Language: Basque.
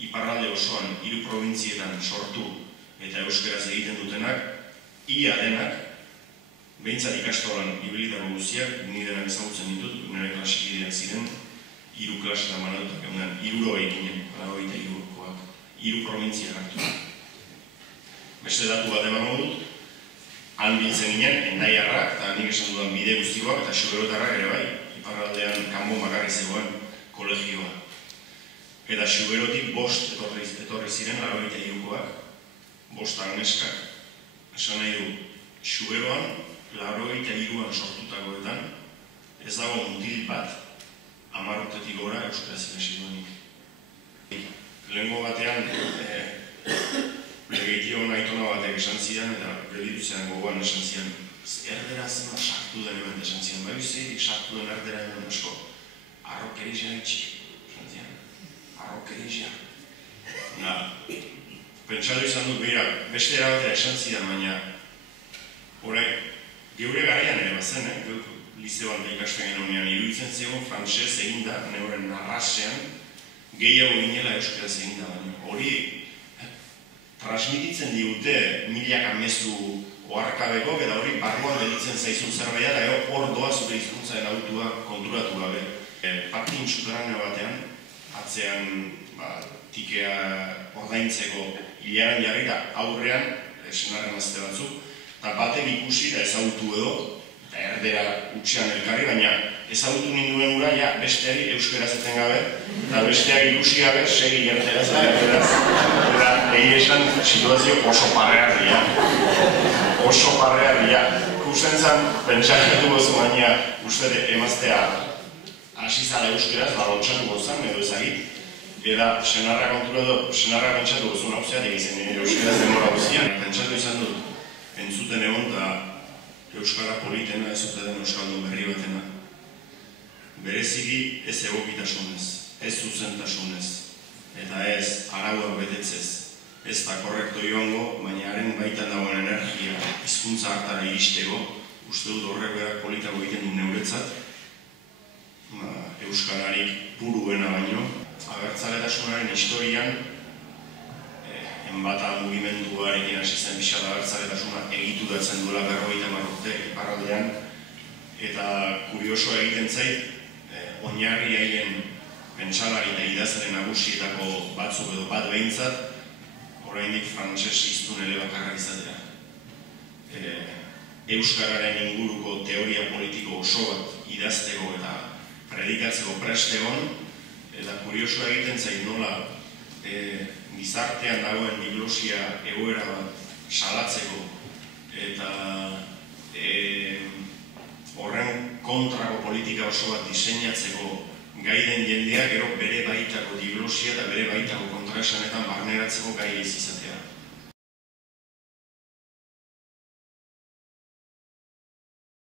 iparralde osoan 3 probintzietan sortu eta euskaraz egiten dutenak, ia denak, behintzat ikastolan ibilitako guztiak, ni denak ezagutzen ditut, nire klasikideak ziren, 3 klasetan banadutak egunen, 3 ginen, 23koak, 3 probintziak hartu. Beste datu bat emango dut, han biltzen ginen, Hendaiarrak, eta nik esan dudan bide guztikoak, eta Xuberotarrak ere bai, iparraldean kanbo makarri zegoen kolegioa. Eta Xuberotik 5 etorri ziren, 83koak, 5 arneskak. Esan nahi du, Xuberoan, 83an sortutakoetan, ez dago mutil bat, 10 urtetik gora euskaraz ikasi duenik. Lehengo batean, Legeition aitona batek esan zidan, eta gelditu zean gogoan esan zidan, erdera zena sartu den hemen esan zidan, bai zerik sartu den erdera hemen asko, arrokerizia itxik, esan zidan, arrokerizia. Pentsatu izan dut, behira, beste erabatera esan zidan, baina, geure garaian ere bazen, lizeoan da ikasten genunean, iruditzen zegoen frantxez eginda, neuren narrasean, gehiago ginela euskaraz eginda, baina hori, transmititzen digute milaka mezu oharkabeko, eta hori barruan delitzen zaizun zerbait da, hor doa zure hizkuntzaren autua konturatu gabe. Patin txukaran batean, atzean tikea ordaintzeko hilaran jarri da aurrean, senarren azte batzuk, eta batek ikusi da ezagutu edo, eta erdera utxean elkarri, baina ezagutu ninduen ura, ja, besteari euskaraz eten gabe, eta besteak ikusi gabe, segi gerteraz da erderaz. Eta egi esan situazio oso parrearria. Oso parrearria. Kusten zan, pentsakatu gozu baina, uste emaztea hasi zara euskaraz, balotxatu gozan, edo ezagit. Eta senarra konturatu, senarra pentsatu gozu nauzeatik izan, euskaraz denbora guztian. Pentsatu izan dut, entzuten egon, eta euskara politena, ez dute den euskaldun berri batena. Bereziki ez egokitasunez, ez zuzentasunez, eta ez arauak betetzez. Ez da korrekto joango, baina haren baitan dagoen energia, hizkuntza hartara iristeko, uste dut horrek berak politako egiten du neuretzat, euskararik puruena baino. Abertzaletasunaren historian, enbata mugimenduarekin hasi zen pixat abertzaletasuna egituratzen duela 50 urte iparraldean, eta kuriosoa egiten zait, oinarri haien pentsalari eta idazaren nagusietako batzuk edo bat behintzat, oraindik frantses hiztun elebakarrak izatea. Euskararen inguruko teoria politiko oso bat idazteko eta predikatzeko prest egon, eta kuriosoa egiten zait nola gizartean dagoen diglosia egoera bat salatzeko eta horren kontrako politika oso bat diseinatzeko gai den jendeak gero bere baitako diglosia eta bere baitako kontraesanetan barneratzeko gai ez izatea.